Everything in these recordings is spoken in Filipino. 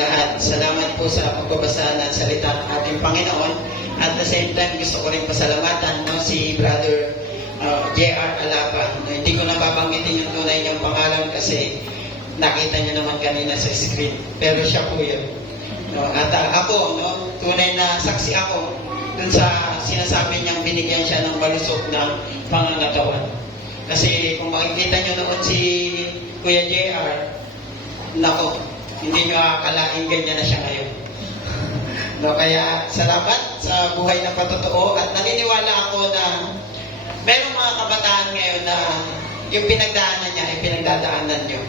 lahat. Salamat po sa pagbabasa ng salita ng ating Panginoon. At the same time, gusto ko rin pasalamatan si Brother J.R. Alaba. Hindi ko nababanggitin yung tunay niyang pangalan kasi nakita niyo naman kanina sa screen. Pero siya po yun. At ako, tunay na saksi ako dun sa sinasabi niyang binigyan siya ng malusog na pangangatawan. Kasi kung makikita niyo noon si Kuya J.R., nako, hindi niyo akalain ganyan na siya ngayon. Kaya salamat sa buhay na patotoo at naniniwala ako na merong mga kabataan ngayon na yung pinagdaanan niya ay pinagdadaanan niyo.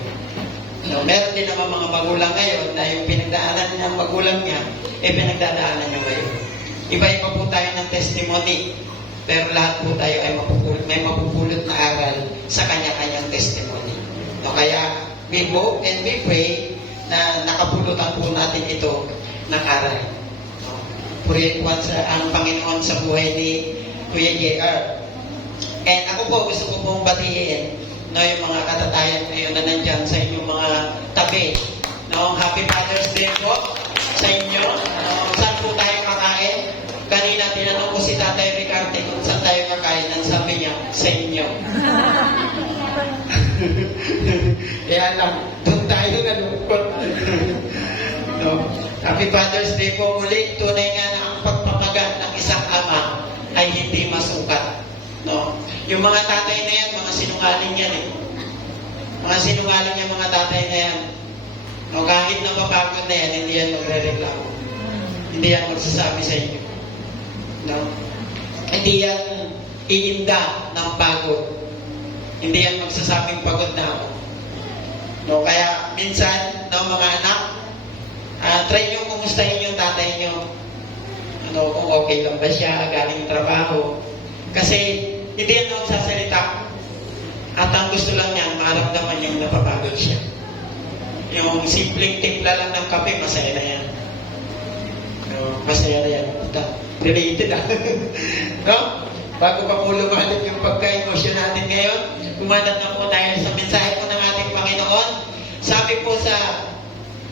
Meron din naman mga magulang ngayon na yung pinagdaanan ng magulang niya ay pinagdadaanan niyo ngayon. Iba-iba po tayo ng testimony, pero lahat po tayo ay may mapupulot na aral sa kanya-kanyang testimony. Kaya we hope and we pray na nakapulutan po natin ito ng aral. Purihin po ang Panginoon sa buhay ni Kuya J.R. And ako po, gusto ko pong batiin yung mga katatayan ngayon na nandyan sa inyong mga tabi. Happy Father's Day po sa inyo. Saan po tayo kakain? Kanina tinanong ko si Tatay Ricarte kung saan tayo kakain. Ang sabi niya, sa inyo. Kaya lang, doon tayo nalungkot. Happy Father's Day po muli. Tunay nga na ang pagpapagat ng isang ama ay hindi masukat. Yung mga tatay na yan, mga sinungaling yan eh. Mga sinungaling yan, mga tatay na yan. Kahit na mapagod na yan, hindi yan magre-reklamo. Hindi yan magsasabi sa inyo. Hindi yan iinda ng pagod. Hindi yan magsasabing pagod na ako. Kaya minsan, mga anak, try nyo kumustahin yung tatay nyo. Kung okay lang ba siya, galing trabaho. Kasi hindi yan magsasalita. At ang gusto lang niyan, maramdaman niyang napapagod siya. Yung simpleng timpla lang ng kape, masaya na yan. Masaya na yan. Related Bago pa po lumalit yung pagka-emosyon natin ngayon, kumandat na po tayo sa mensahe po ng ating Panginoon. Sabi po sa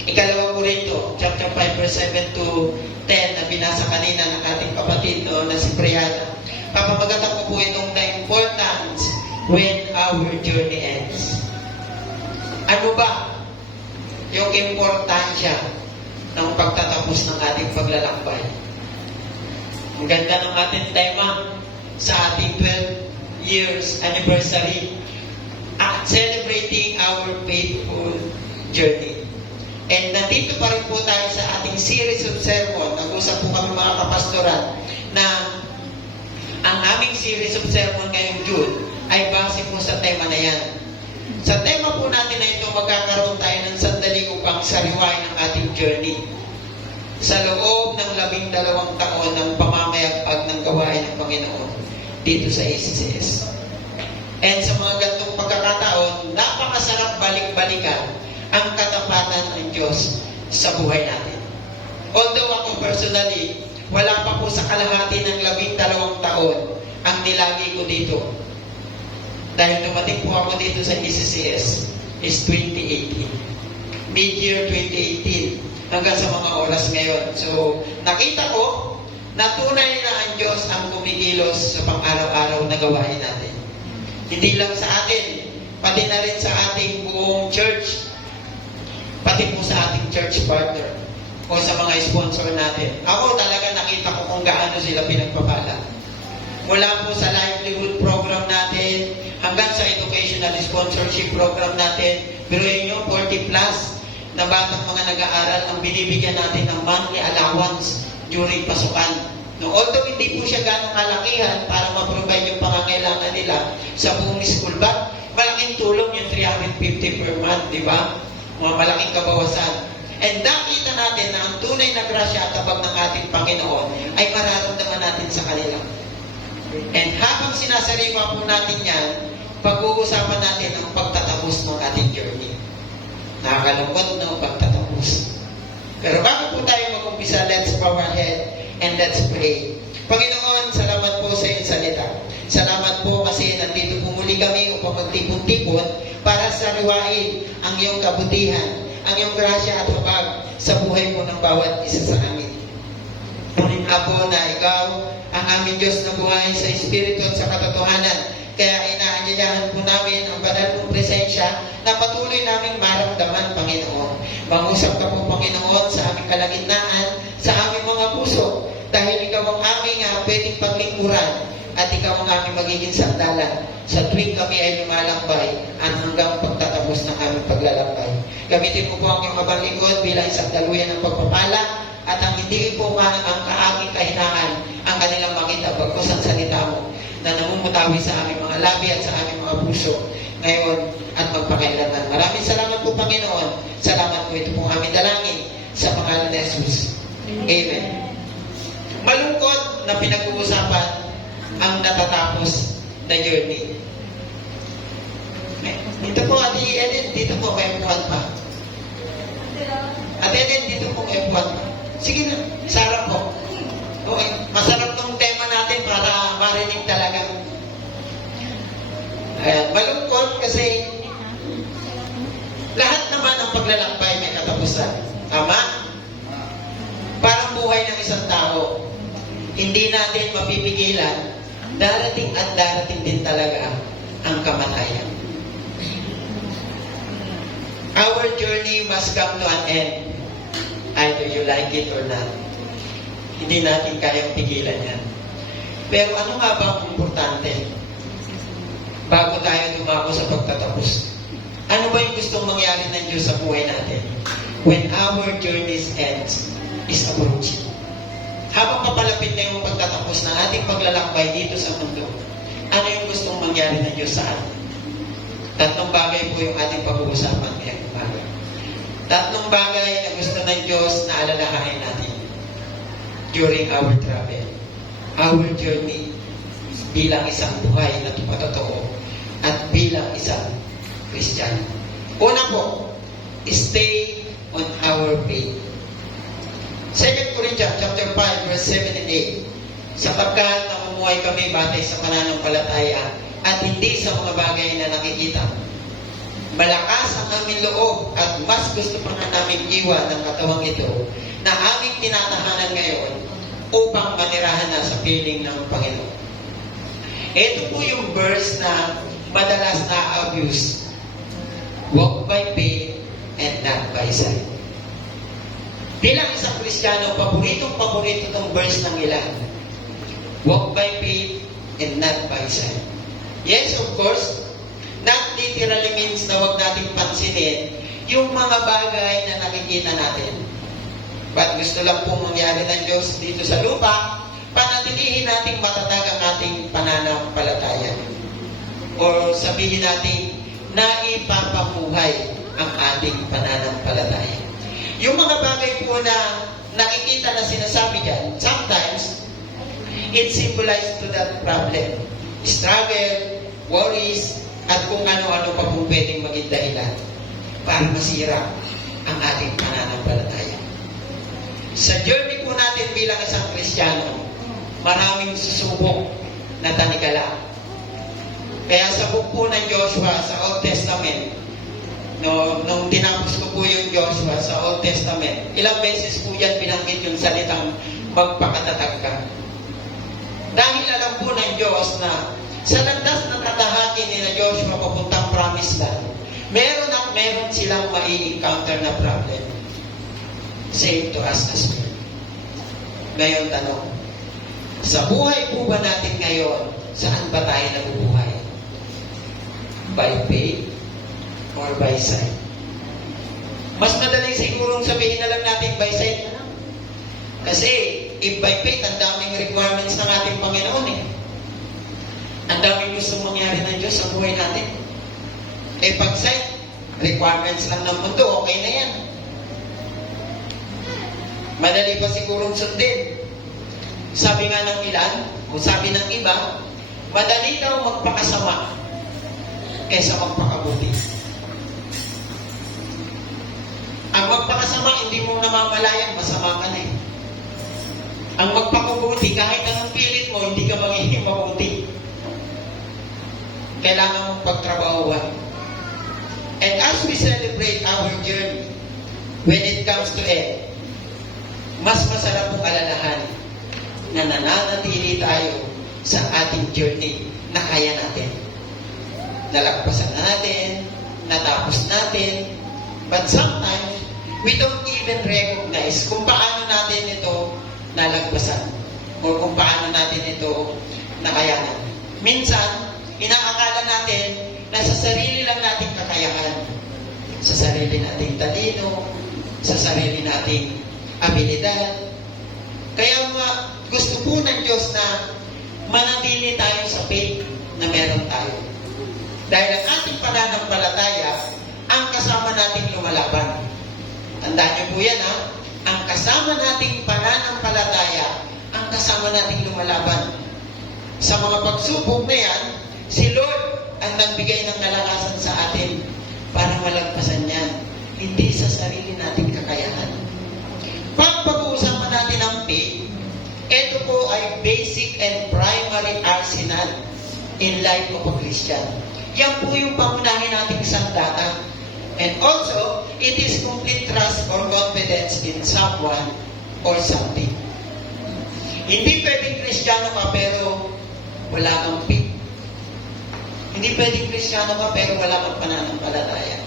Ikalawang Korinto, chapter 5, verse 7 to 10, na binasa kanina ng ating kapatid na si Brianna. Papamagatan ko po itong the importance when our journey ends. Ano ba yung importansya ng pagtatapos ng ating paglalakbay? Ang ganda ng ating tema sa ating 12 years anniversary at celebrating our faithful journey. And nandito pa rin po tayo sa ating series of sermon. Nag-usap po kami mga kapastoran na ang aming series of sermon ngayong June ay base po sa tema na yan. Sa tema po natin na ito, magkakaroon tayo ng sandali upang sariwain ang ating journey. Sa loob ng 12 taon ng pamamayagpag ng gawain ng Panginoon dito sa ACCS. And sa mga ganitong pagkakataon, napakasarap balik-balikan ang katapatan ng Diyos sa buhay natin. Although ako personally, wala pa po sa kalahati ng 12 taon ang nilagi ko dito. Dahil dumating po ako dito sa ECCS is 2018. Mid-year 2018 hanggang sa mga oras ngayon. So, nakita ko na tunay na ang Diyos ang kumikilos sa pang-araw-araw na gawain natin. Hindi lang sa atin, pati na rin sa ating buong church, pati po sa ating church partner o sa mga sponsor natin. Ako talaga nakita ko kung gaano sila pinagpapala. Mula po sa livelihood program natin, hanggang sa educational sponsorship program natin, biruin nyo, 40 plus na batang mga nag-aaral ang binibigyan natin ng monthly allowance during pasukan. Although hindi po siya ganong kalakihan para ma-provide yung pangangailangan nila sa buong school, but malaking tulong yung 350 per month, di ba? Mga malaking kabawasan. And nakita natin na ang tunay na grasya at tabag ng ating Panginoon ay mararamdaman natin sa kanila. And habang sinasariwa po natin yan, pag-uusapan natin ang pagtatapos ng ating journey. Nakakalungkot na pagtatapos. Pero bago po tayo mag-umpisa, let's bow our head and let's pray. Panginoon, salamat po sa iyong salita. Salamat po kasi nandito po muli kami upang magtipon-tipon para sariwain ang iyong kabutihan, ang iyong grasya at habag sa buhay po ng bawat isa sa amin. Tunin nga po na ikaw ang aming Diyos na buhay sa Espiritu at sa katotohanan. Kaya inaanyayahan po namin ang banal mong presensya na patuloy naming maramdaman, Panginoon. Mangusap ka po, Panginoon, sa aming kalagitnaan, sa aming mga puso, dahil ikaw ang aming pwedeng paglingkuran at ikaw ang aming magiging sandalan sa tuwing kami ay lumalakbay at hanggang pagtatapos ng aming paglalakbay. Gamitin mo po ang iyong mabang lingkod bilang isang daluyan ng pagpapala at ang hindi po ang kaaming kahinaan ang kanilang makita pagkus ang salita mo na namumutawi sa aming mga labi at sa aming mga puso ngayon at magpakailanman. Maraming salamat po, Panginoon. Salamat po, ito pong aming dalangin sa pangalan ni Jesus. Amen. Malungkot na pinag-uusapan ang natatapos na journey. Dito po, Ate Eden, dito po, may F1 pa. Ate Eden, dito po, F1 pa. Sige na, sarap po. Okay, masarap tong tema natin para marinig talaga. Malungkot kasi lahat naman ng paglalakbay may katapusan. Tama? Parang buhay ng isang tao. Hindi natin mapipigilan. Darating at darating din talaga ang kamatayan. Our journey must come to an end. Either you like it or not. Hindi natin kayang pigilan yan. Pero ano nga ba ang importante? Bago tayo dumako sa pagtatapos. Ano ba yung gustong mangyari ng Diyos sa buhay natin? When our journey ends, is approaching. Habang papalapit na yung pagtatapos ng ating paglalakbay dito sa mundo, ano yung gustong mangyari ng Diyos sa atin? Tatlong bagay po yung ating pag-uusapan ngayong umaga. Tatlong bagay na gusto ng Diyos na alalahanin natin during our travel. Our journey bilang isang buhay na tumatotoo at bilang isang Kristiyano. Una po, stay on our faith. 2 Corinthians chapter 5 verse 7 and 8. Sapagkat namumuhay kami batay sa pananampalataya at hindi sa mga bagay na nakikita. Malakas ang aming loob at mas gusto pa nga namin iwan ng katawang ito na aming tinatahanan ngayon upang manirahan na sa piling ng Panginoon. Ito po yung verse na madalas na-abuse. Walk by faith and not by sight. Bilang isang Kristiyano, paborito itong verse ng ilan. Walk by faith and not by sight. Yes, of course, not literally means na huwag nating pansinin yung mga bagay na nakikita natin. But gusto lang pong mangyari ng Diyos dito sa lupa, panatilihin nating matatag ang ating pananampalataya. Or sabihin natin na ipapamuhay ang ating pananampalataya. Yung mga bagay po na nakikita na sinasabi dyan, sometimes, it symbolizes to that problem. Struggle, worries, at kung ano-ano pa po pwedeng maging dahilan para masira ang ating pananampalataya. Sa journey po natin bilang isang Kristiyano, maraming susubok na tanikala. Kaya sa book po ng Joshua sa Old Testament, nung tinapos ko po yung Joshua sa Old Testament, ilang beses po yan binanggit yung salitang magpakatatag ka. Dahil alam po ng Diyos na sa landas ng katahakin ni na Joshua papuntang promised land, meron at meron silang mai-encounter na problem. Same to us as well. Ngayon tanong, sa buhay po ba natin ngayon, saan ba tayo nabubuhay? By faith or by sight? Mas madaling sigurong sabihin na lang natin by sight na lang. Kasi if by faith, ang daming requirements ng ating Panginoon eh. Ang daming gustong mangyari ng Diyos sa buhay natin. Eh pag sight, requirements lang ng mundo, okay na yan. Madali pa sigurong sundin. Sabi nga ng ilan, o sabi ng iba, madali daw magpakasama kaysa magpakabuti. Ang magpakasama, hindi mo namamalayan, masama ka na eh. Ang magpakabuti, kahit anong pilit mo, hindi ka magiging mabuti. Kailangan mong pagtrabahuan. And as we celebrate our journey, when it comes to end, mas masarap pong alalahan na nananatili tayo sa ating journey na kaya natin. Nalagpasan natin, natapos natin, but sometimes, we don't even recognize kung paano natin ito nalagpasan o kung paano natin ito nakayanan. Minsan, inaakala natin na sa sarili lang nating kakayahan, sa sarili nating talino, sa sarili nating abilidad. Kaya gusto po ng Diyos na manatili tayo sa faith na meron tayo. Dahil ang ating pananampalataya, ang kasama nating lumalaban. Tandaan niyo po yan, ha? Ang kasama nating pananampalataya, ang kasama nating lumalaban. Sa mga pagsubok na yan, si Lord ang nagbigay ng kalakasan sa atin para malagpasan yan. Hindi sa sarili nating kakayahan. Pag pag-uusapan natin ang faith, ito po ay basic and primary arsenal in life of a Christian. Yan po yung pangunahin nating sandata. And also, it is complete trust or confidence in someone or something. Hindi pwedeng Kristiyano ka pero wala kang faith. Hindi pwedeng Kristiyano ka pero wala kang pananampalataya.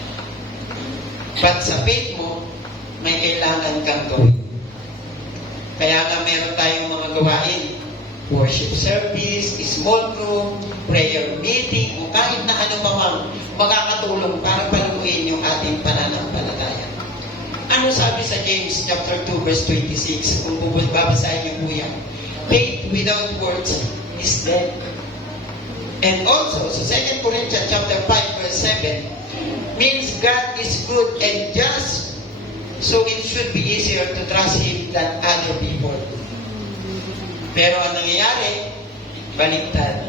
But sa faith mo, may kailangan kang gawin. Kaya nga meron tayong mga gawain. Worship service, small group, prayer meeting, o kahit na ano mang makakatulong para paluin yung ating pananampalataya. Ano sabi sa James chapter 2 verse 26? Kung babasahin niyo po yan. Faith without works is dead. And also, sa 2 Corinthians chapter 5 verse 7, means God is good and just, so it should be easier to trust Him than other people. Pero ang nangyayari, baliktad.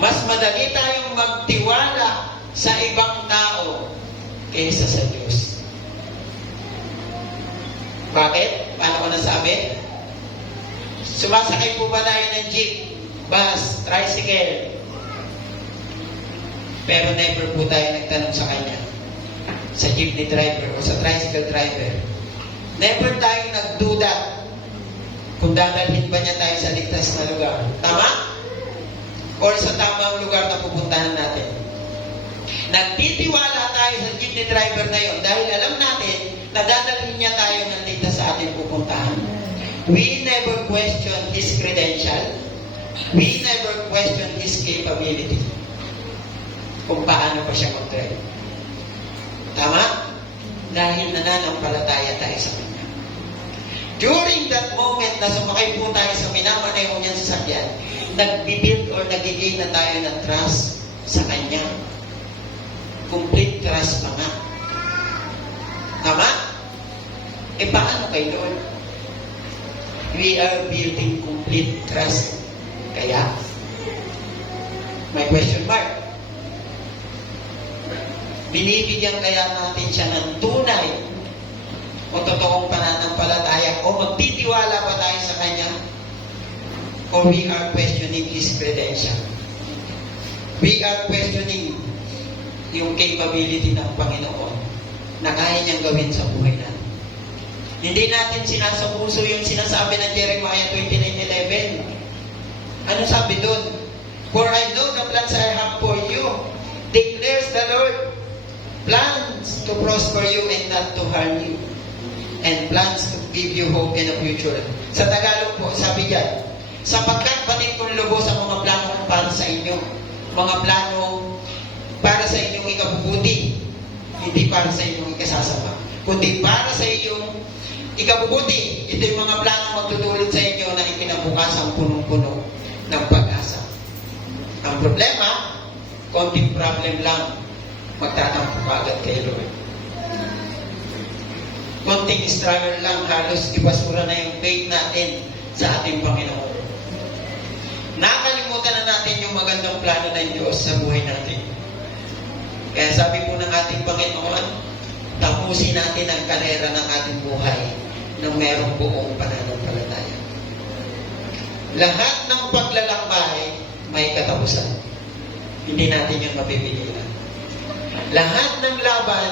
Mas madali tayong magtiwala sa ibang tao kaysa sa Diyos. Bakit? Paano ko nasabi? Sumasakay po ba tayo ng jeep, bus, tricycle? Pero never po tayo nagtanong sa kanya, sa jeepney driver o sa tricycle driver. Never tayo nagduda kung dadalhin ba niya tayo sa ligtas na lugar. Tama? Or sa tamang lugar na pupuntahan natin. Nagtitiwala tayo sa jeepney driver na yon dahil alam natin na dadalhin niya tayo ng ligtas sa ating pupuntahan. We never question his credential. We never question his capability. Kung paano pa siya mag-drive. Tama? Dahil nananampalataya tayo sa kanya. During that moment na sumakay po tayo sa minamaneho niyang sasakyan, nagbibuild or nagigain na tayo ng trust sa kanya. Complete trust pa nga. Tama? E paano kay Lord? We are building complete trust. Kaya, may question mark. Binibigyan kaya natin siya ng tunay o totoong pananampalataya o magtitiwala ba tayo sa kanya? Or we are questioning his credential? We are questioning yung capability ng Panginoon na kaya niyang gawin sa buhay natin. Hindi natin sinasapuso yung sinasabi ng Jeremiah 29:11. Ano sabi doon? For I know the plans I have for you, declares the Lord, plans to prosper you and not to harm you, and plans to give you hope in the future. Sa Tagalog po, sabi diyan, sapagkat batid kong lubos ang mga plano para sa inyo, mga plano para sa inyong ikabubuti, hindi para sa inyong ikasasama, kundi para sa inyong ikabubuti. Ito yung mga plano magtutulot sa inyo na ikinabukasan punong-puno ng pag-asa. Ang problema, konting problem lang, magtatampo ka agad kay Lord. Konting struggle lang, halos ibasura na yung faith natin sa ating Panginoon. Nakalimutan na natin yung magandang plano ng Diyos sa buhay natin. Kaya sabi po ng ating Panginoon, tapusin natin ang karera ng ating buhay ng merong buong pananampalataya. Lahat ng paglalakbay may katapusan. Hindi natin yung mapipigilan. Lahat ng laban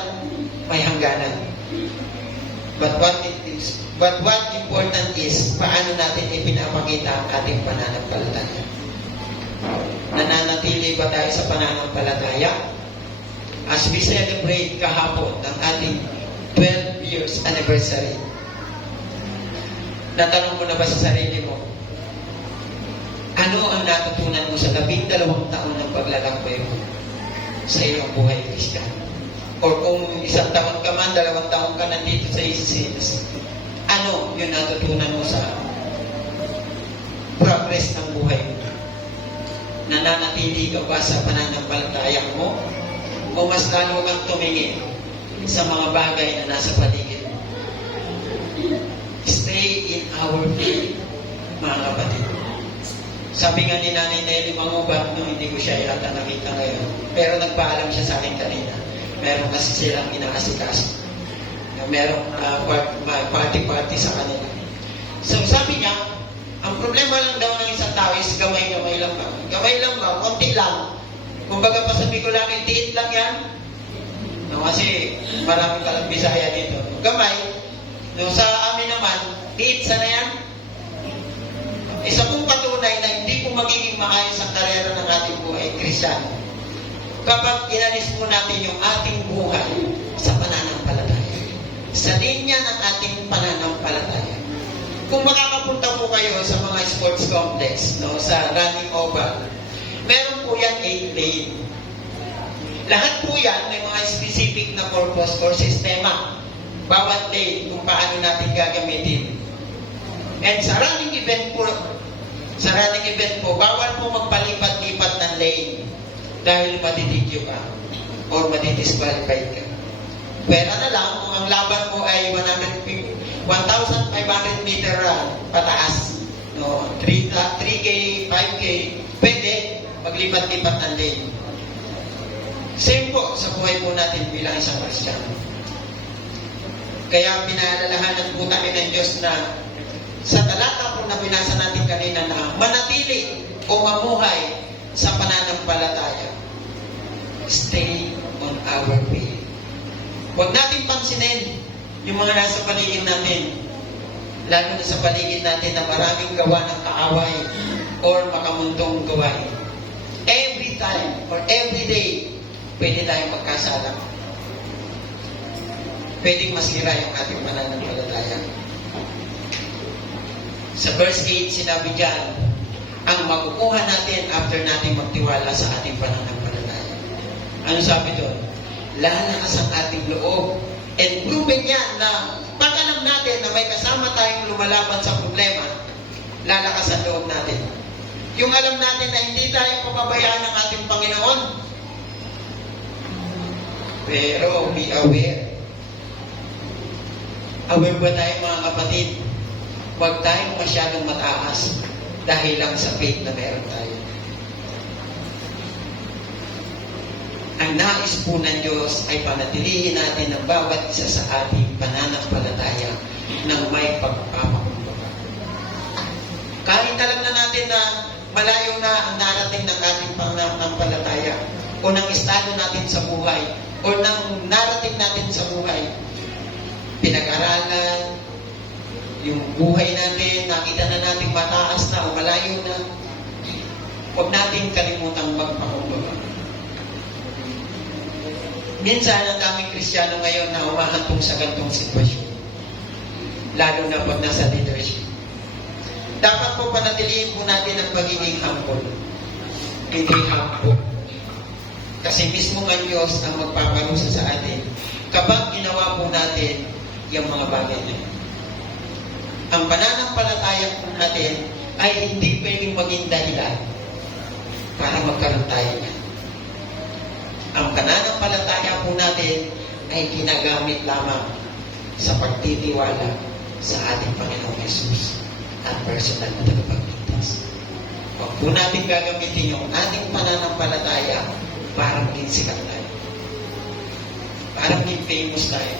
may hangganan. But what important is, paano natin ipinapakita ang ating pananampalataya? Nananatili ba tayo sa pananampalataya? As we celebrate kahapon ng ating 12 years anniversary, natanong mo na ba sa sarili mo, ano ang natutunan mo sa 12 taon ng paglalakbay mo sa iyong buhay Christian? O kung 1 taon ka man, 2 taon ka nandito sa ICCS, ano yung natutunan mo sa progress ng buhay mo? Nananatili ka ba sa pananampalataya mo? O mas lalo kang tumingin sa mga bagay na nasa paligid mo? Stay in our faith, mga kapatid. Sabi nga ni Nanay Nelly Mangubang, no, hindi ko siya yata nakita ngayon, pero nagpaalam siya sa akin kanina. Meron kasi silang inaasikaso. Merong party-party sa kanila. So sabi niya, ang problema lang daw ng isang tao is gamay-gamay lang ba? Gamay lang ba? Konti lang. Kumbaga pa sabi ko lang, tiit lang yan. No, kasi marami ka lang Bisaya dito. Gamay. No, sa amin naman, tiit sana yan. Isa pong patunay na hindi po magiging maayos ang karera ng ating buhay Kristyano kapag inalis po natin yung ating buhay sa pananampalataya. Sa linya ng ating pananampalataya. Kung makakapunta po kayo sa mga sports complex, no, sa running oval, meron po yan 8 lane. Lahat po yan may mga specific na purpose or sistema. Bawat lane kung paano natin gagamitin. And sa running event po, bawal po magpalipat-lipat ng lane dahil matitidyo ka or matidisqualified ka. Pwera na lang kung ang laban mo ay 1,500 meter run pataas, no, 3K, 5K, pwede maglipat-lipat ng lane. Same po sa buhay po natin bilang isang Kristiyano. Kaya pinaalalahanan po tayo ng Diyos na sa talata po na binasa natin kanina na manatili o mamuhay sa pananampalataya. Stay on our way. Huwag natin pansinin yung mga nasa paligid natin. Lalo na sa paligid natin na maraming gawa ng kaaway or makamuntong gawain. Every time or every day, pwede tayong magkasala. Pwedeng masira yung ating pananampalataya. Sa verse 8, sinabi dyan, ang makukuha natin after natin magtiwala sa ating pananampalataya. Ano sabi doon? Lalakas ang ating loob. And proven yan na pag alam natin na may kasama tayong lumalaban sa problema, lalakas ang loob natin. Yung alam natin na hindi tayo papabayaan ng ating Panginoon. Pero be aware. Aware ba tayo mga kapatid? Huwag tayong masyadong mataas dahil lang sa faith na meron tayo. Ang nais po ng Diyos ay panatilihin natin ang bawat isa sa ating pananampalataya ng may pagpapakumbaba. Kahit alam na natin na malayo na ang narating ng ating pananampalataya o ng estado natin sa buhay o ng narating natin sa buhay, pinag-aralan, yung buhay natin, nakita na natin mataas na o malayo na, huwag natin kalimutang magpakumbaba. Minsan, ang daming Kristiyano ngayon na umahantong sa ganitong sitwasyon. Lalo na pag nasa leadership. Dapat po panatilihin po natin ang pagiging humble. Hindi humble. Kasi mismo nga Diyos ang magpaparusa sa atin kapag ginawa po natin yung mga bagay na yun. Ang pananampalataya po natin ay hindi pwedeng maging dahilan para magkaroon tayo niya. Ang pananampalataya po natin ay ginagamit lamang sa pagtitiwala sa ating Panginoong Yesus at personal na tagapagligtas. Huwag po natin gagamitin yung ating pananampalataya para maging sikat tayo. Para maging famous tayo.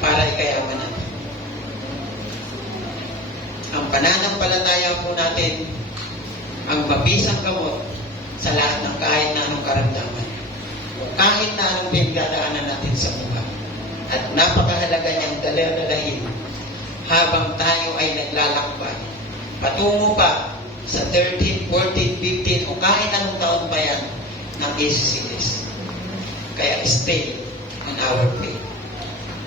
Para ikayaman natin. Ang pananampalataya po natin ang mabisang gamot sa lahat ng kahit na anong karamdaman o kahit na anong pinagdadaanan natin sa buhay. at napakahalaga niyang dalahin habang tayo ay naglalakbay patungo pa sa 13, 14, 15 o kahit anong taon pa yan ng ACCS. Kaya stay on our faith.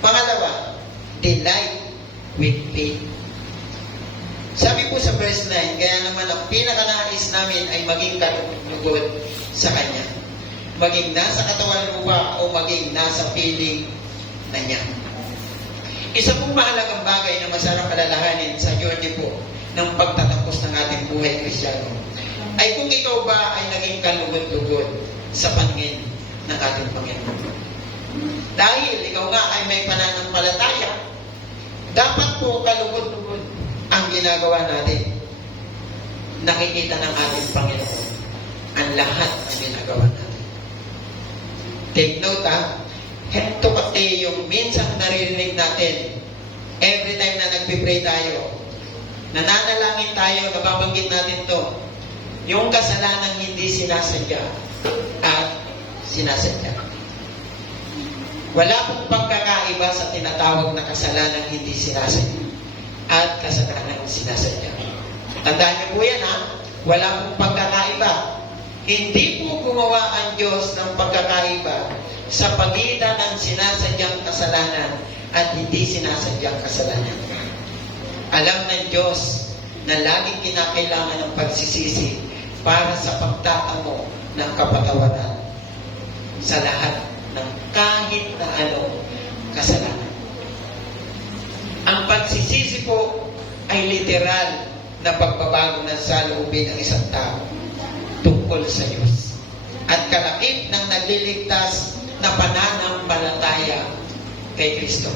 Pangalawa, delight with faith. Sabi po sa verse 9, kaya naman ang pinakanais namin ay maging kalugod sa Kanya. Maging nasa katawan lupa o maging nasa piling na niya. Isa pong mahalagang bagay na masarap alalahanin sa journey po ng pagtatapos ng ating buhay Kristiyano ay kung ikaw ba ay naging kalugod-lugod sa paningin ng ating Panginoon. Dahil ikaw nga ay may pananampalataya, dapat po kalugod-lugod ang ginagawa natin. Nakikita ng ating Panginoon ang lahat ng ginagawa natin. Take note ito kasi yung minsan naririnig natin every time na nagpipray tayo, nananalangin tayo, nababanggit natin to, yung kasalanan hindi sinasadya at sinasadya. Wala pong pagkakaiba sa tinatawag na kasalanan hindi sinasadya at kasalanan sinasadya. Tandaan niyo po yan wala pong pagkakaiba. Hindi po gumawa ang Diyos ng pagkakaiba sa pagitan ng sinasadyang kasalanan at hindi sinasadyang kasalanan. Alam ng Diyos na laging kinakailangan ng pagsisisi para sa pagtatamo ng kapatawaran sa lahat ng kahit na anong kasalanan. Ang pagsisisi po ay literal na pagbabago ng saloobin ng isang tao tungkol sa Diyos at kalakip ng nagliligtas na pananampalataya kay Kristo.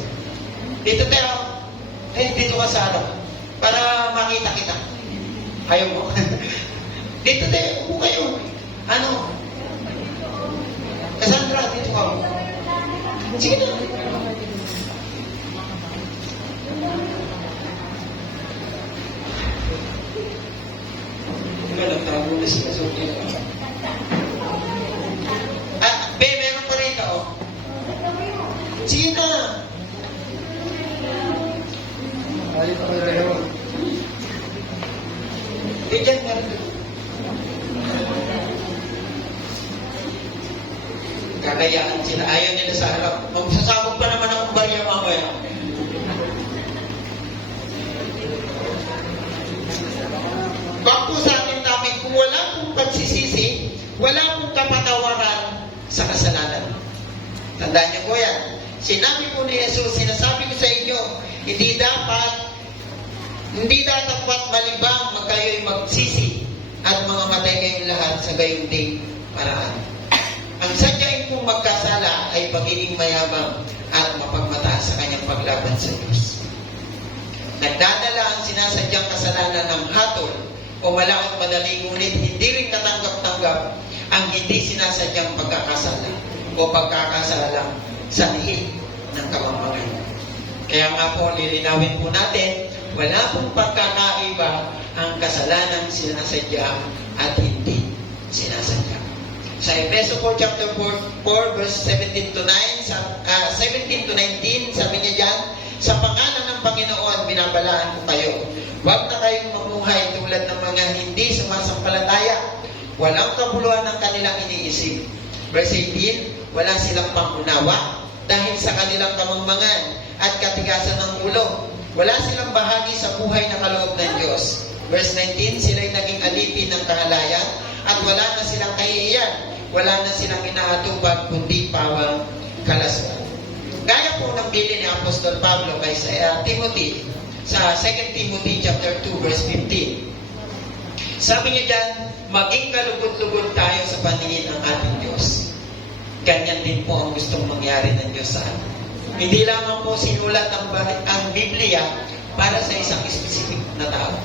Dito tayo, dito ka sa para makita kita. Ayaw mo? Dito tayo, upo kayo. Cassandra, dito ka. Sige na. Nagtago na siya. Meron pa rito. Sige na. Balik pa kayo. Diyan nga. Kakayaan sila. Ayaw nila sa harap. Magsasabog pa naman akong barya mamaya. Bago sa ating topic, kung wala pong pagsisisi, wala pong kapatawaran sa kasalanan. Tandaan niyo po yan. Sinabi po ni Jesus, sinasabi ko sa inyo, hindi dapat malibang kayo'y magsisi at mamamatay kayong lahat sa gayong ding paraan. Ang sadyain pong magkasala ay pagiging mayabang at mapagmataas sa kanyang paglaban sa Diyos. Nagdadala ang sinasadyang kasalanan ng hatol o malaot madali, ngunit hindi rin katanggap-tanggap ang hindi sinasadyang pagkakasala o pagkakasala sa liit ng kamamayan. Kaya nga po, lilinawin po natin, wala pong pagkakaiba ang kasalanang sinasadya at hindi sinasadya. Sa Efeso 4, chapter 4, verse 17 to 19, sabi niya dyan, sa pangalan ng Panginoon, binabalaan ko kayo. Huwag na kayong mamuhay tulad ng mga hindi sumasampalataya. Walang kabuluhan ng kanilang iniisip. Verse 18, wala silang pangunawa dahil sa kanilang kamangmangan at katigasan ng ulo. Wala silang bahagi sa buhay na kaloob ng Diyos. Verse 19, sila'y naging alipin ng kahalayan at wala na silang kahihiyan. Wala na silang inaatupag kundi pawang kalaswan. Gaya po ng bilin ni Apostol Pablo kay Timothy sa 2 Timothy chapter 2 verse 15. Sabi niya dyan, maging kalugod-lugod tayo sa paningin ng ating Diyos. Ganyan din po ang gustong mangyari ng Diyos sa atin. Hindi lamang po sinulat ang Biblia para sa isang specific na tao.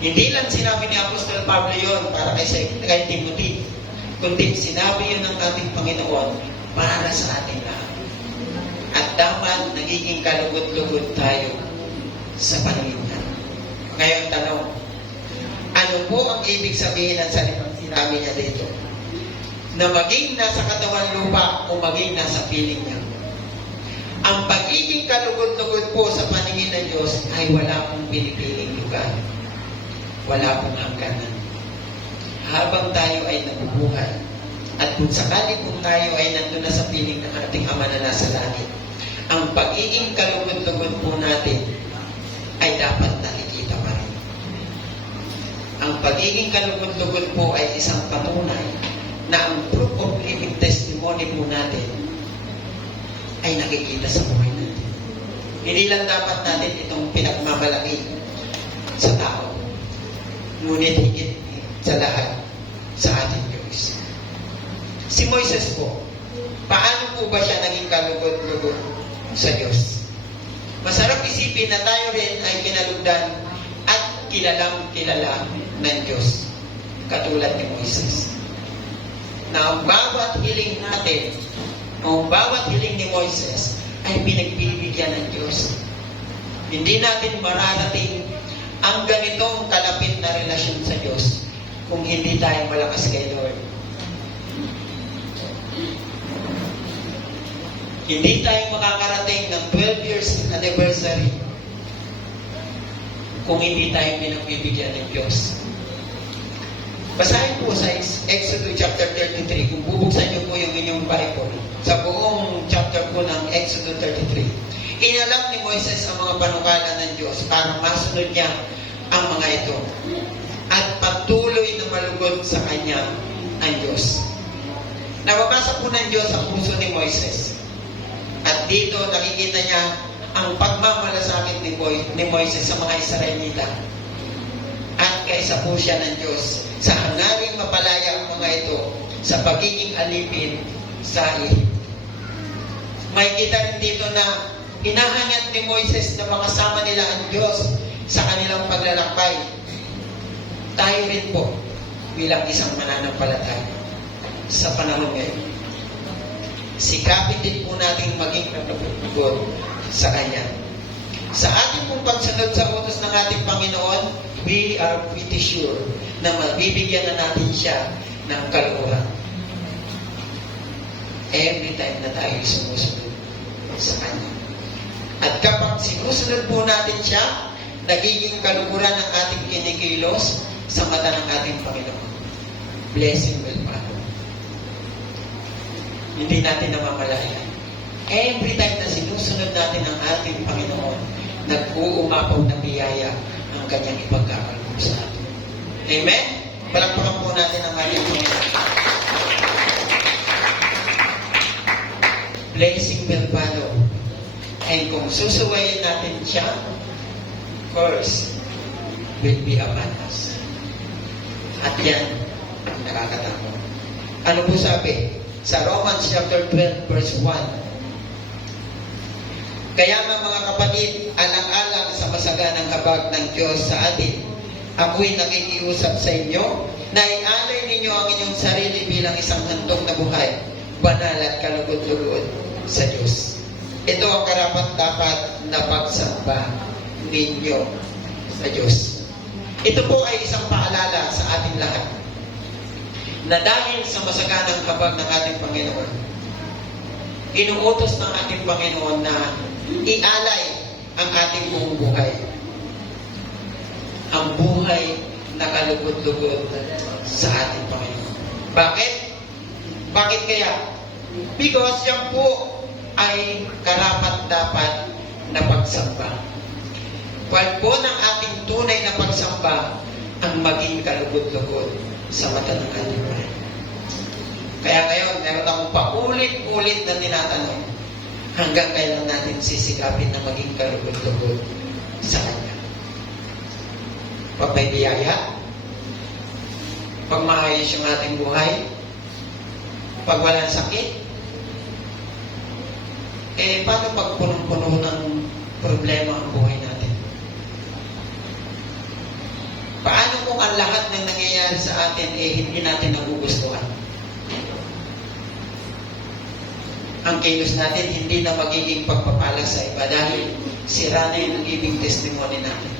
Hindi lang sinabi ni Apostol Pablo yun para kay Timothy, kundi sinabi yun ng ating Panginoon para sa ating lahat. At dapat nagiging kalugod-lugod tayo sa paningin niya. Ngayon tanong, ano po ang ibig sabihin ng salitang sinabi niya dito? Na maging nasa katawan lupa o maging nasa piling niya. Ang pagiging kalugod-lugod po sa paningin ng Diyos ay wala pong pinipiling lugar. Wala pong hangganan. Habang tayo ay nabubuhay, at kung sakali kung tayo ay nandun na sa piling ng ating Ama na nasa langit, ang pagiging kalugod-lugod po natin ay dapat nakikita pa rin. Ang pagiging kalugod-lugod po ay isang patunay na ang proof of living testimony po natin ay nakikita sa buhay natin. Hindi lang dapat natin itong pinagmamalaki sa tao, ngunit higit sa lahat sa ating Diyos. Si Moises po, paano po ba siya naging kalugod-lugod sa Diyos? Masarap isipin na tayo rin ay kinalugdan at kilalang kilala ng Diyos, katulad ni Moises. Na ang bawat hiling natin, ang bawat hiling ni Moises ay pinagbibigyan ng Diyos. Hindi natin mararating ang ganitong kalapit na relasyon sa Diyos kung hindi tayo malakas kay Lord. Hindi tayo makakarating ng 12 years anniversary kung hindi tayo pinagbibigyan ng Diyos. Basahin po sa Exodus chapter 33. Kung bubuksan niyo po yung inyong Bible, sa buong chapter po ng Exodus 33, inalam ni Moises ang mga panukala ng Diyos para masunod niya ang mga ito. At patuloy na malugod sa kanya ang Diyos. Nababasa po ng Diyos ang puso ni Moises. At dito nakikita niya ang pagmamalasakit ni Moises sa mga Israelita. At kaisa po siya ng Diyos sa hangaring mapalaya ang mga ito sa pagiging alipin sa Egypt. May kita rin dito na hinahangad ni Moises na makasama nila ang Diyos sa kanilang paglalakbay. Tayo rin po bilang isang mananampalataya sa panahon ngayon. Sikapin din po natin maging kalugod sa Kanya. Sa ating pong pagsunod sa utos ng ating Panginoon, we are pretty sure na mabibigyan na natin siya ng kaluguran. Every time na tayo sumusunod sa Kanya. At kapag sinusunod po natin siya, nagiging kaluguran ang ating kinikilos sa mata ng ating Panginoon. Blessing will follow. Hindi natin namamalayan. Every time na sinusunod natin ang ating Panginoon, nag-uumapaw na biyaya ang kanyang ipagkakaloob sa atin. Amen? Palakpakan po natin ang ating Panginoon. Blessing will follow. And kung susuwayin natin siya, curse will be upon us. At yan ang nakakatakot. Ano po sabi? Sa Romans chapter 12 verse 1. Kaya nga mga kapatid, alang-alang sa masaganang habag ng Diyos sa atin, ako'y nakikiusap sa inyo na ialay ninyo ang inyong sarili bilang isang handog na buhay, banal at kalugod-lugod sa Diyos. Ito ang karapat-dapat na pagsamba ninyo sa Diyos. Ito po ay isang paalala sa ating lahat na dahil sa masaganang habag ng ating Panginoon, inuutos ng ating Panginoon na ialay ang ating buong buhay. Ang buhay na kalugod-lugod sa ating Panginoon. Bakit? Bakit kaya? Because yan po ay karapat-dapat na pagsamba. Huwag po ng ating tunay na pagsamba ang maging kalugod-lugod sa mata ng ating Panginoon. Kaya ngayon, meron akong paulit-ulit na tinatanong, hanggang kailan natin sisikapin na maging kalugod-lugod sa Kanya. Pag may biyaya, pag maayos yung ating buhay, pag walang sakit, paano pag punong-puno ng problema ang buhay natin? Paano kung ang lahat ng nangyayari sa atin hindi natin nagugustuhan? Ang kilos natin hindi na magiging pagpapala sa iba dahil sira na yung living testimony natin.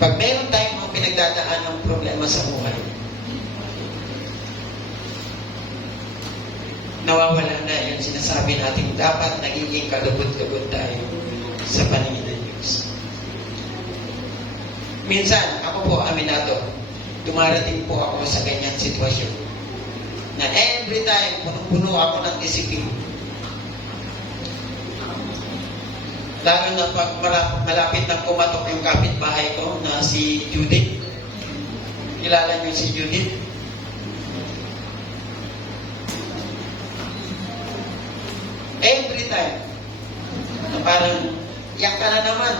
Pag meron tayong mga pinagdadaan ng problema sa buhay, nawawala na yung sinasabi natin dapat nagiging kalugod-lugod tayo sa paningin ng Diyos. Minsan, ako po, aminado, dumarating po ako sa ganyang sitwasyon na every time, punong-puno ako ng isipin. Lalo na pag malapit na kumatok yung kapitbahay ko na si Judith. Kilala niyo si Judith? Every time, na parang, yak ka na naman.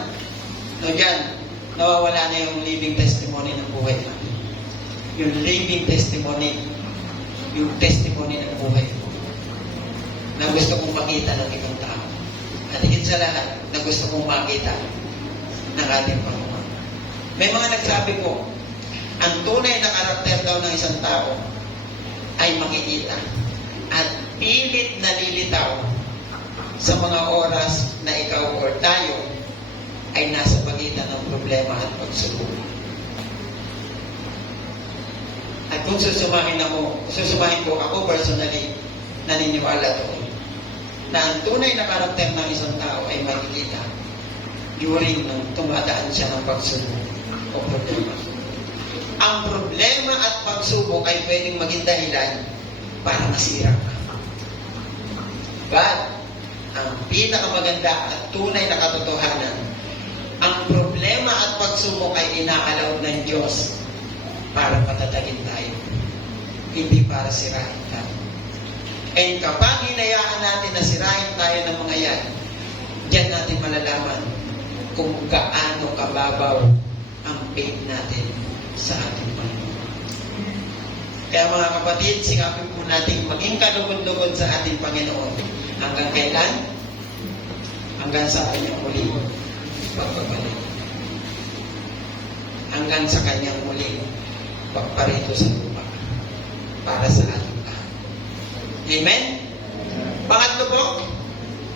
No, dyan, nawawala na yung living testimony ng buhay natin. Yung living testimony, yung testimony ng buhay mo, na gusto kong makita ng ibang tao. At higit sa lahat, na gusto kong makita ng ating Panginoon. May mga nagsabi ko, ang tunay na karakter daw ng isang tao ay makikita at pilit nalilitaw sa mga oras na ikaw or tayo ay nasa pagitan ng problema at pagsubok. At kung susumahin ko, ako personally, naniniwala doon na ang tunay na karakter ng isang tao ay makikita during nung tumadaan siya ng pagsubok o problema. Ang problema at pagsubok ay pwedeng maging dahilan para masira ka. But, ang pinakamaganda at tunay na katotohanan, ang problema at pagsubok ay inaalaw ng Diyos para patatagin tayo, hindi para sirain tayo. And kapag hinayaan natin na sirain tayo ng mga yan, diyan natin malalaman kung gaano kababaw ang faith natin sa ating Panginoon. Kaya mga kapatid, sikapin po natin maging kalugod-lugod sa ating Panginoon. Hanggang kailan? Hanggang sa kanyang muling pagbabalik. Hanggang sa kanyang muling pagparito sa lupa para sa ating lahat. Amen? Pangatlo po,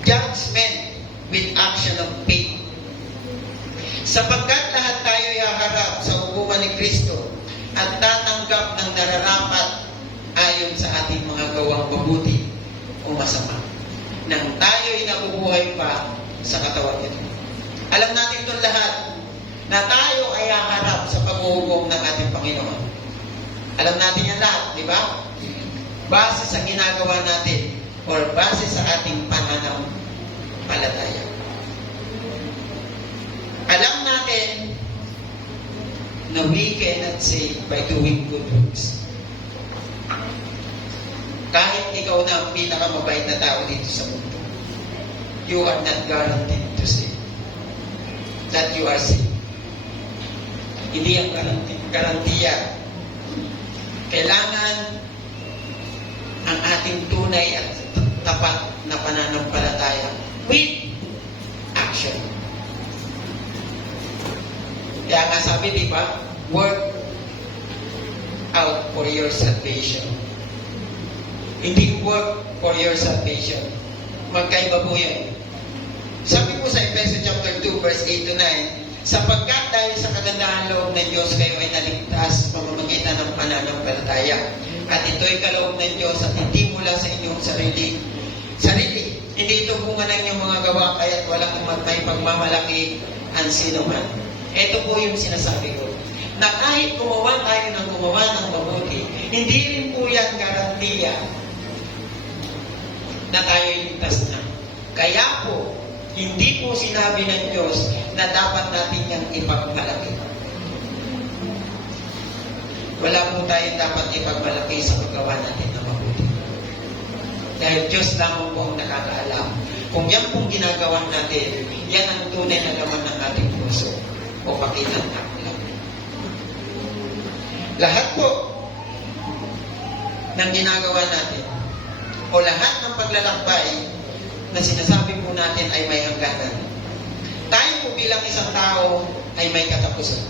judgment with action of faith. Sapagkat lahat tayo haharap sa hukuman ni Kristo at tatanggap ng nararapat ayon sa ating mga gawang mabuti o masama, nang tayo'y nabubuhay pa sa katawan nito. Alam natin itong lahat, na tayo ay haharap sa paghuhukom ng ating Panginoon. Alam natin yan lahat, di ba? Base sa ginagawa natin or base sa ating pananampalataya. Alam natin na we cannot save by doing good works. Kahit ikaw na ang pinakamabait na tao dito sa mundo, you are not guaranteed to save. That you are saved. Hindi ang garantiya. Kailangan ang ating tunay at tapat na pananampalataya with action. Kaya nga sabi, di ba? Work out for your salvation. Hindi work for your salvation. Magkaiba po yan. Sabi po sa Efeso chapter 2, verse 8 to 9, sapagkat dahil sa kagandahan loob ng Diyos, kayo ay naligtas sa pamamagitan ng pananampalataya. At ito'y kaloob ng Diyos at hindi mula sa inyong sarili. Hindi ito bunga ng inyong mga gawa, kaya't walang may pagmamalaki ang sino man. Ito po yung sinasabi ko, na kahit gumawa tayo ng gumawa ng mabuti, hindi rin po yan garantiya na tayo ligtas na. Kaya po, hindi po sinabi ng Diyos na dapat natin yung ipagmalaki. Wala po tayong dapat ipagmalaki sa paggawa natin ng mabuti. Dahil Diyos lamang po ang nakakaalam. Kung yan pong ginagawa natin, yan ang tunay na laman ng ating puso o pakitang aklam. Lahat po ng ginagawa natin o lahat ng paglalakbay na sinasabi po natin ay may hangganan. Tayo po bilang isang tao ay may katapusan.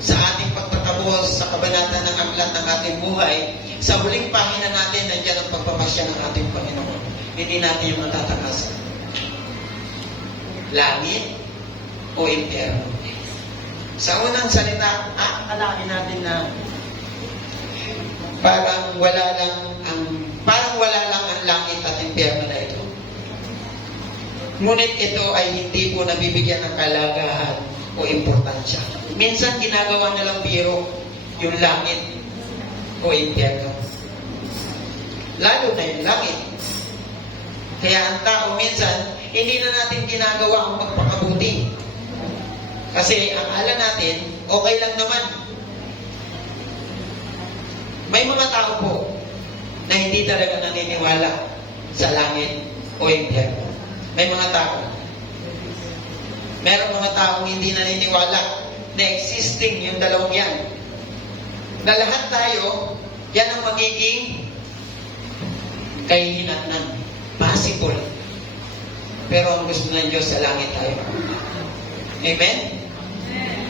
Sa ating pagtatapos sa kabanata ng aklat ng ating buhay, sa huling pahina natin, nandiyan ang pagpapasya ng ating Panginoon. Hindi natin yung matatakasan. Langit o impyerno. Sa unang salita, akalain natin na parang wala Ngunit ito ay hindi po nabibigyan ng kalagahan o importansya. Minsan ginagawa na lang biro yung langit o impyerno. Lalo na yung langit. Kaya ang tao minsan, hindi na natin ginagawa ang magpakabuti. Kasi ang ala natin, okay lang naman. May mga tao po na hindi talaga naniniwala sa langit o impyerno. May mga tao. Merong mga taong hindi naniniwala na existing yung dalawang yan. Na lahat tayo, yan ang magiging kahihinatnan. Possible. Pero ang gusto ng Diyos sa langit tayo. Amen?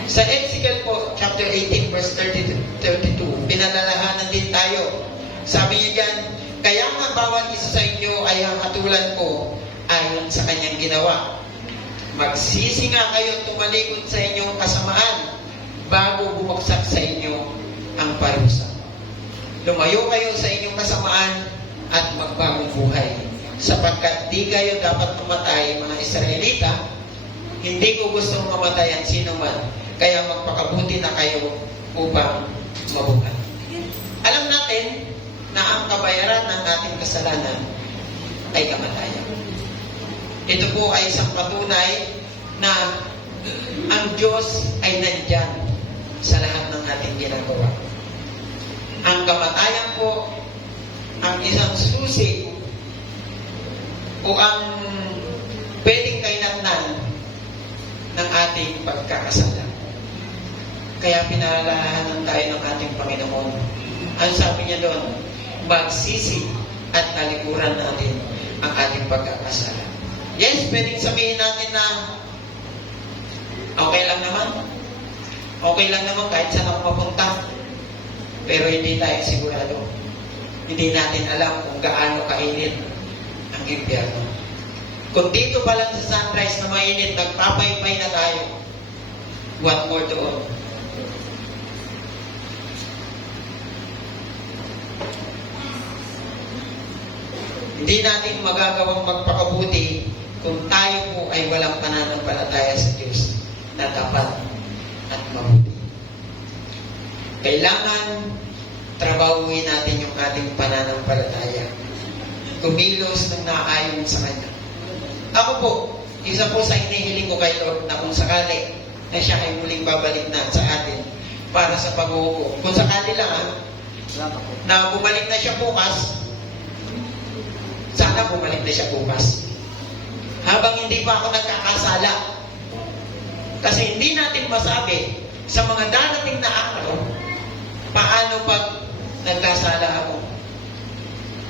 Sa Ezekiel po, chapter 18, verse 32, pinalalahanan din tayo. Sabi niya dyan, kaya nga bawat isa sa inyo ay hahatulan ko ayon sa kanyang ginawa. Magsisi nga kayo tumalikod sa inyong kasamaan bago bumagsak sa inyo ang parusa. Lumayo kayo sa inyong kasamaan at magbagong buhay. Sapagkat di kayo dapat mamatay, mga Israelita, hindi ko gustong mamatay ang sino man, kaya magpakabuti na kayo upang mabuhay. Alam natin na ang kabayaran ng ating kasalanan ay kamatayan. Ito po ay isang patunay na ang Diyos ay nandyan sa lahat ng ating ginagawa. Ang kamatayan po ang isang susi o ang pwedeng kainatnan ng ating pagkakasala. Kaya pinalalahanan tayo ng ating Panginoon. Ang sabi niya doon, magsisi at talikuran natin ang ating pagkakasala. Yes, pwedeng sabihin natin na okay lang naman. Okay lang naman kahit saan ako mapunta. Pero hindi tayo sigurado. Hindi natin alam kung gaano kainit ang impyerno. Kung dito pa lang sa sunrise na mainit, nagpapaypay na tayo. What more doon? Hindi natin magagawang magpakabuti kung tayo po ay walang pananampalataya sa Diyos na tapat at mabuti. Kailangan trabahuin natin yung ating pananampalataya. Kumilos ng naayon sa Kanya. Ako po, isa po sa hinihiling ko kay Lord na kung sakali na siya ay muling babalik na sa atin para sa pag-uupo. Kung sakali lang na bumalik na siya bukas, sana bumalik na siya bukas. Habang hindi pa ako nagkakasala. Kasi hindi natin masabi sa mga darating na araw, paano pag nagkasala ako?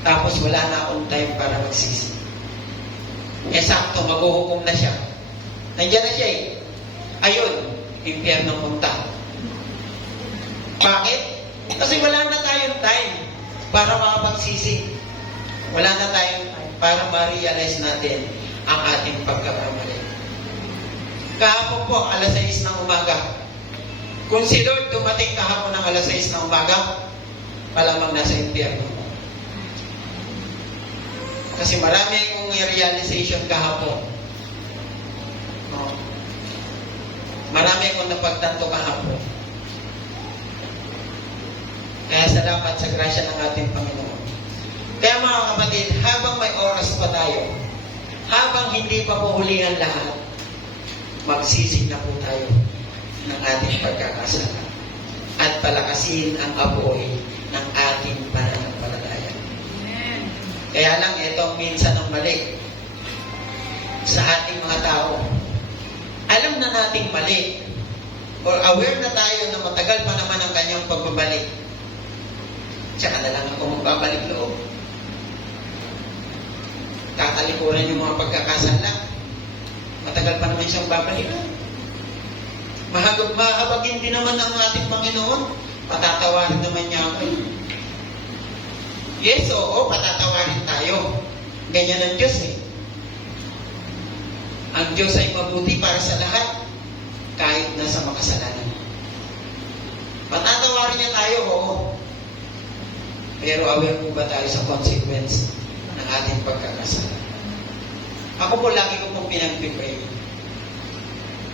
Tapos wala na akong time para magsisi. Eh sakto, maghuhukom na siya. Nandiyan na siya eh. Ayun, impyerno punta. Bakit? Kasi wala na tayong time para makapagsisi. Wala na tayong time para ma-realize natin ang ating pagkakamali. Kahapon po, alas 6 ng umaga. Kung si Lord dumating kahapon ng alas 6 ng umaga, malamang nasa impyerno. Kasi marami akong realization kahapon. No? Marami akong napagtanto kahapon. Kaya salamat sa grasya ng ating Panginoon. Kaya mga kapatid, habang may oras pa tayo, habang hindi pa po huli ang lahat, magsisig na po tayo ng ating pagkakasala at palakasin ang apoy ng ating pananampalataya. Kaya lang, ito minsan ang mali sa ating mga tao. Alam na nating mali or aware na tayo na matagal pa naman ang kanyang pagbabalik. Tsaka na lang ako magbabalik loob. Kakalikuran yung mga pagkakasala. Matagal pa naman siyang babalik. Mahabagin din naman ang ating Panginoon. Patatawarin naman niya ako. Yes, oo, patatawarin tayo. Ganyan ang Diyos eh. Ang Diyos ay mabuti para sa lahat, kahit nasa makasalanan. Patatawarin niya tayo, oo. Pero aware po ba tayo sa consequence ng ating pagkakasala? Ako po lagi ko pong pinag-pray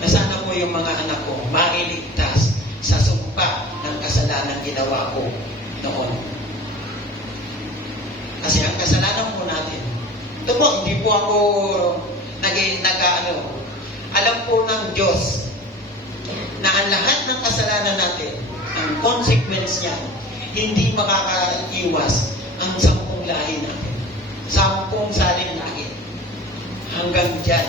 na sana po yung mga anak ko mailigtas sa sumpa ng kasalanan ginawa ko noon. Kasi ang kasalanan po natin, ito po, hindi po ako alam po ng Diyos na ang lahat ng kasalanan natin, ang consequence niya, hindi makakaiwas ang 10 lahi natin. 10 saling lahi. Hanggang dyan.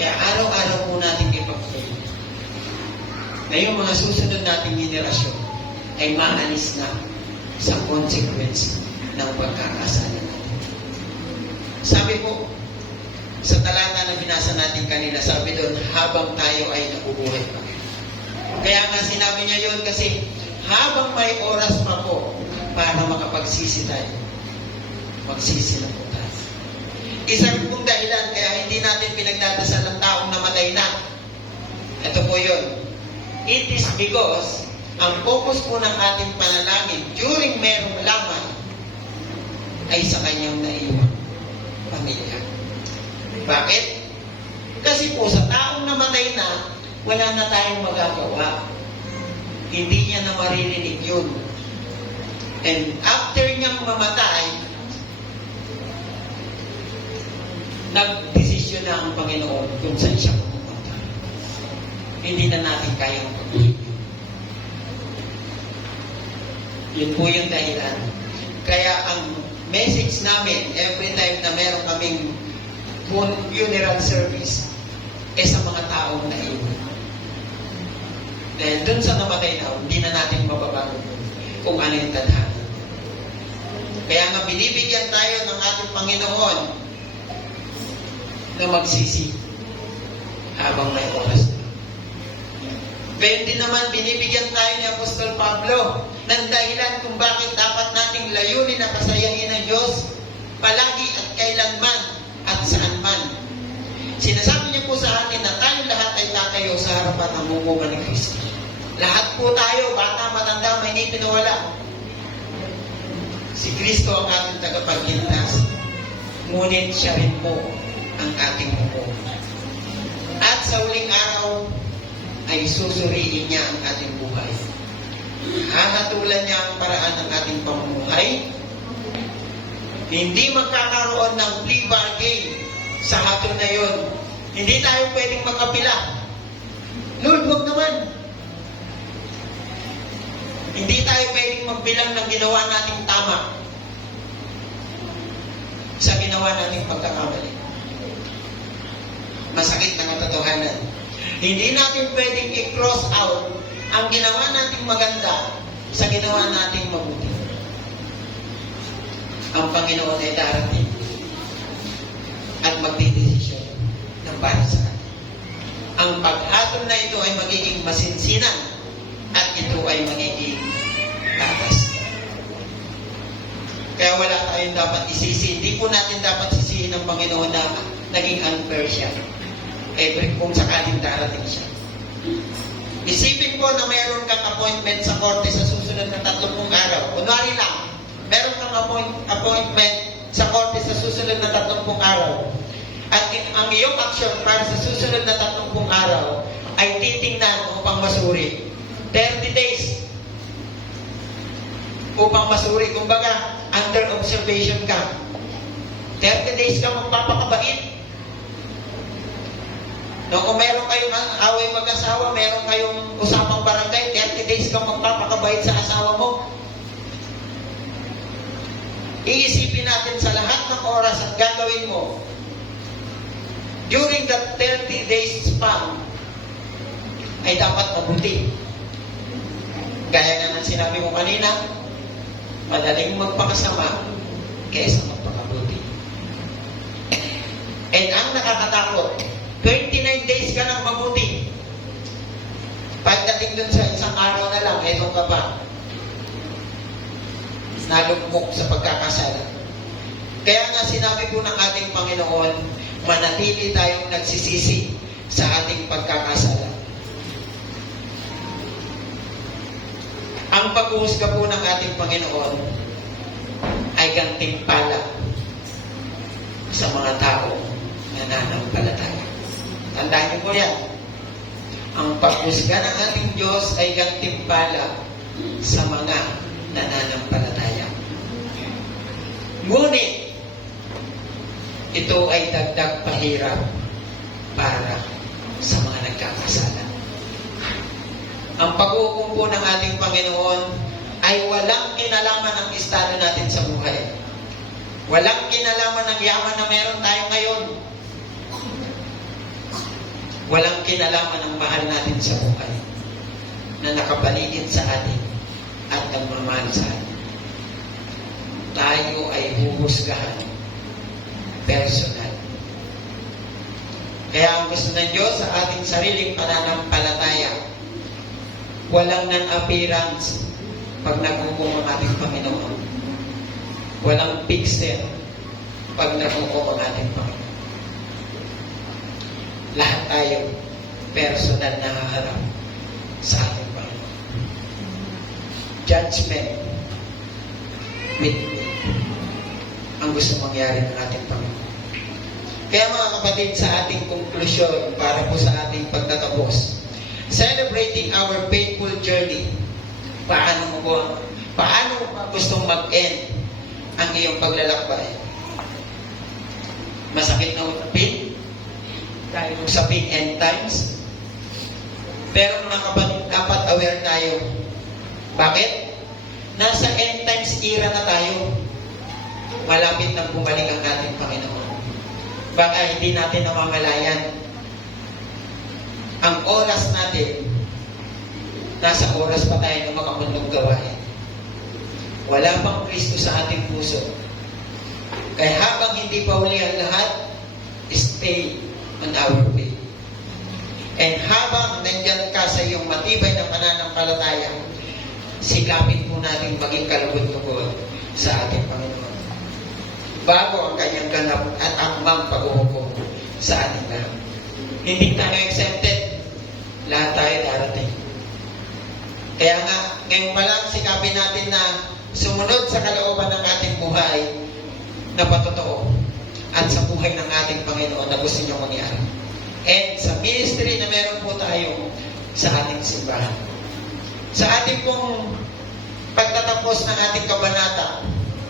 Kaya araw-araw po natin ipag-pray na yung mga susunod nating henerasyon ay maalis na sa consequence ng pagkakasala natin. Sabi po, sa talata na binasa natin kanina, sabi doon, habang tayo ay nabubuhay pa. Kaya nga sinabi niya yun kasi habang may oras pa po para makapagsisi tayo, magsisi na po tayo. Isang pong dahilan kaya hindi natin pinagdadasal ng taong namatay na. Ito po yun. It is because ang focus po ng ating panalangin during merong laman ay sa kanyang naiwan pamilya. Bakit? Kasi po sa taong namatay na, wala na tayong magagawa. Hindi niya na maririnig yun. And after niyang mamatay, nagdesisyon na ang Panginoon kung saan siya pumunta. Hindi na natin kayang pag-ibig. Yun po yung dahilan. Kaya ang message namin, every time na meron kaming funeral service, sa mga taong naiwan. Dahil dun sa namatay na, hindi na natin mababago kung ano yung tadhana. Kaya nga binibigyan tayo ng ating Panginoon na magsisi habang may oras na. Gayon din naman, binibigyan tayo ni Apostol Pablo ng dahilan kung bakit dapat nating layunin na pasayahin ng Diyos palagi at kailanman at saan man. Sinasabi niya po sa atin na tayo lahat ay tatayo sa harapan ng mukha ni Kristo. Lahat po tayo, bata, matanda, may hindi pinawala. Si Kristo ang ating tagapagligtas. Ngunit siya rin po ang ating mukha. At sa huling araw, ay susuriin niya ang ating buhay. Hahatulan niya ang paraan ng ating pamumuhay. Hindi magkakaroon ng plea bargain sa hatol na yon. Hindi tayo pwedeng magkapila. Lord, wag naman. Hindi tayo pwedeng magbilang ng ginawa nating tama sa ginawa nating pagkakamali. Masakit na katotohanan. Hindi natin pwedeng i-cross out ang ginawa nating maganda sa ginawa nating mabuti. Ang Panginoon ay darating at magdidesisyon ng para sa atin. Ang paghatol na ito ay magiging masinsinan at ito ay magiging tapas. Kaya wala tayong dapat isisi. Hindi po natin dapat sisihin ng Panginoon na naging unfair siya. Kung sakaling darating siya. Isipin po na mayroon kang appointment sa korte sa susunod na 30 araw. Kunwari lang, meron kang appointment sa korte sa susunod na 30 araw. At ang iyong action para sa susunod na 30 araw ay titingnan upang masuri. 30 days upang masuri. Kumbaga, under observation ka. 30 days ka magpapakabait. No, kung meron kayong away mag-asawa, meron kayong usapang barangay, 30 days kang magpapakabait sa asawa mo. Iisipin natin sa lahat ng oras at gagawin mo during that 30 days span ay dapat mabuti. Gaya nga ng sinabi ko kanina, madaling magpakasama kaysa magpakabuti. And ang nakakatakot, 29 days ka nang mabuti. Pagdating dun sa isang araw na lang, eto ka pa. Nalugmok sa pagkakasala. Kaya nga sinabi po ng ating Panginoon, manatili tayong nagsisisi sa ating pagkakasala. Ang paghuhusga po ng ating Panginoon ay ay gantimpala sa mga tao na nananampalataya. Tandaan niyo po yan. Ang paghusga ng ating Diyos ay gantimpala sa mga nananampalataya. Ngunit, ito ay dagdag pahirap para sa mga nagkakasala. Ang pag-uukom po ng ating Panginoon ay walang kinalaman ng estado natin sa buhay. Walang kinalaman ng yaman na meron tayo ngayon. Walang kinalaman ng mahal natin sa buhay na nakapaligid sa atin at nagmamahal sa atin. Tayo ay huhusgahan personal. Kaya ang gusto ng Diyos sa ating sariling pananampalataya, walang non-appearance pag naghukom ang ating Panginoon. Walang pixel pag naghukom ang ating Panginoon. Lahat tayo personal na haharap sa ating Panginoon. Judgment with ang gusto mangyari ng ating Panginoon. Kaya mga kapatid, sa ating konklusyon para po sa ating pagtatapos, celebrating our faithful journey. Paano mo gustong mag-end ang iyong paglalakbay? Masakit na utapin dahil usaping end times. Pero mga kapatid, dapat aware tayo. Bakit? Nasa end times era na tayo. Malapit na bumalik ang ating Panginoon. Baka hindi natin namamalayan. Ang oras natin, nasa oras pa tayo ng makamundong gawain. Wala pang Kristo sa ating puso. Kaya habang hindi pa uli ang lahat, stay on our way. And habang nandyan ka sa iyong matibay na pananampalataya, sikapin po natin maging kalugod-lugod sa ating Panginoon. Bago ang kanyang ganap at akmang pag-uhukom sa ating lahat. Hindi tayo exempted. Lahat tayo darating. Kaya nga, ngayon pa lang sikapin natin na sumunod sa kalooban ng ating buhay na patotoo at sa buhay ng ating Panginoon na gusto niyong mangyari. And sa ministry na meron po tayo sa ating simbahan. Sa ating pong pagtatapos ng ating kabanata,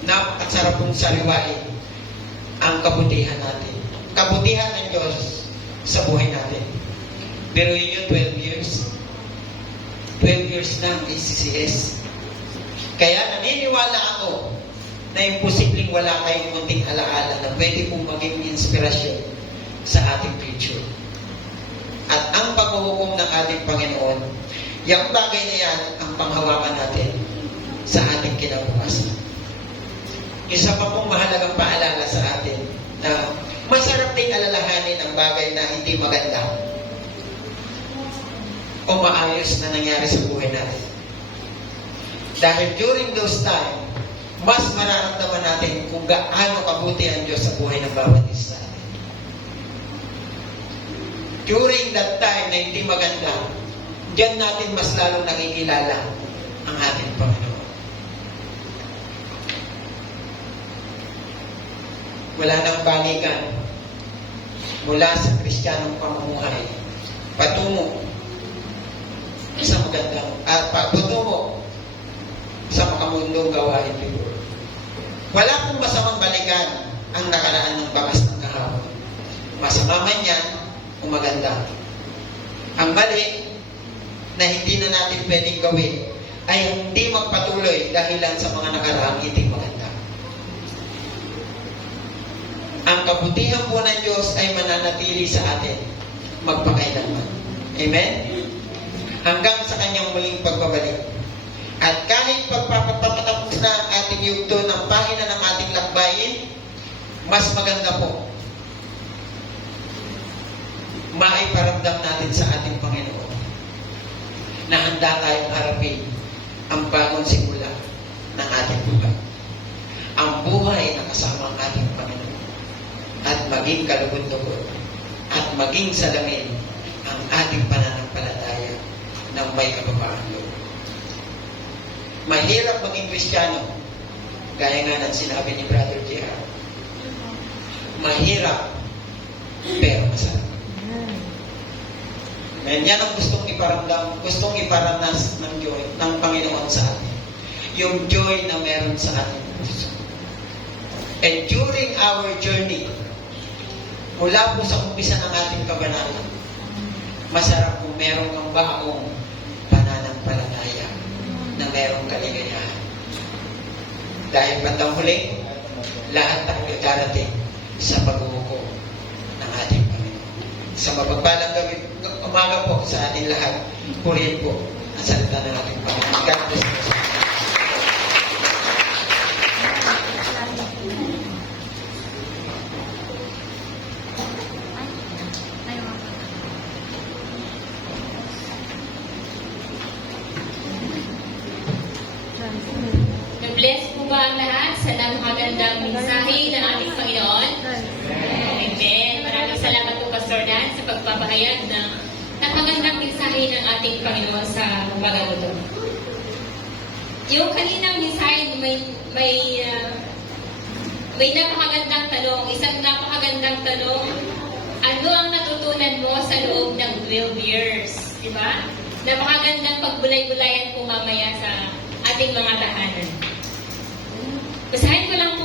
napakasarap pong sariwain ang kabutihan natin. Kabutihan ng Diyos sa buhay natin. Pero yun 12 years. 12 years ng ACCS. Kaya naniniwala ako na imposibleng wala kayong munting alaala na pwede pong maging inspirasyon sa ating future. At ang paghuhukom ng ating Panginoon, yung bagay na yan ang panghawakan natin sa ating kinabukasan. Isa pa pong mahalagang paalala sa atin na masarap din alalahanin ang bagay na hindi maganda o maayos na nangyari sa buhay natin. Dahil during those time, mas mararamdaman natin kung gaano kabuti ang Diyos sa buhay ng bawat isa. During that time na hindi maganda, diyan natin mas lalong nakikilala ang ating Panginoon. Wala nang panikan mula sa Kristiyanong pamumuhay patungo sa magandang patungo sa makamundong gawain nito. Wala pong masamang balikan ang nakaraan ng bakas ng kahapon. Masama man yan o maganda. Ang mali na hindi na natin pwedeng gawin ay hindi magpatuloy dahilan sa mga nakaraang hindi maganda. Ang kabutihan po ng Diyos ay mananatili sa atin magpakailanman. Amen? Hanggang sa kanyang muling pagbabalik. At kahit pagpapatapos na ang ating yugto ng pahina ng ating lakbayin, mas maganda po maiparamdam natin sa ating Panginoon na handa tayong harapin ang bagong simula ng ating buhay. Ang buhay na kasama ang ating Panginoon at maging kalugod-lugod at maging salamin ang ating pananampalataya ng may kababaan loob. Mahirap maging Kristiyano Gaya nga ng sinabi ni Brother Gerard. Mahirap, pero masarap. And yan ang gustong iparamdam, gustong iparanas ng joy, ng Panginoon sa atin. Yung joy na meron sa ating puso. And during our journey, mula po sa umpisa ng ating kabanata, masarap kung meron kang baong pananampalataya na merong kaligayahan. Dahil bandang huli, lahat tayo darating sa pag-uuko ng ating Panginoon. Sa mapagpalang gawin, umaga po sa ating lahat, purihin po ang salita ng ating Panginoon. God bless you. Bless po ba ang lahat sa napakagandang mensahe ng ating Panginoon? Amen. Maraming salamat po, Pastor Dan, sa pagpapahayag ng napakagandang mensahe ng ating Panginoon sa umaga ito. Yung kaninang mensahe, may napakagandang tanong, isang napakagandang tanong, ano ang natutunan mo sa loob ng 12 years? Diba? Napakagandang pagbulay-bulayan po mamaya sa ating mga tahanan. Basahin ko lang po